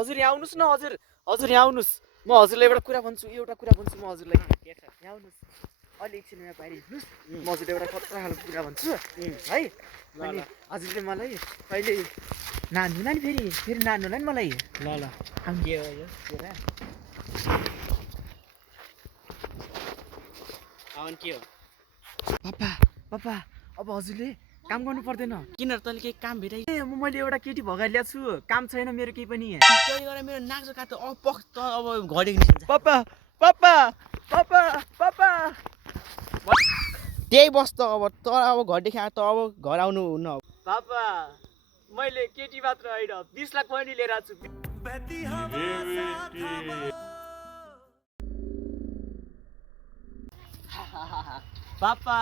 हजुर यहाँ आउनुहोस् न हजुर हजुर यहाँ आउनुहोस् म हजुरलाई एउटा कुरा भन्छु म हजुरलाई यहाँ आउनुहोस् अलि एकछिन यहाँ बाहिर हिँड्नुहोस् म हजुरलाई एउटा खतरा खालको कुरा भन्छु है अनि हजुरले मलाई कहिले नान्नु नि फेरि नान्नु नि मलाई ल ल के हो यो के हो पापा अब हजुरले काम गर्नु पर्दैन किन तैँले केही काम भेटाइ मैले एउटा केटी भगाएर ल्याएको छु काम छैन मेरो केही पनि तैँले गरेर मेरो नाक जो काट्यो अब पख त अब घडी निस्किन्छ पापा त्यही बस् त अब तर अब घरदेखि त अब घर आउनु हुन्न पापा मैले केटी मात्र होइन 20 लाख पनि लिएर आएको छु पापा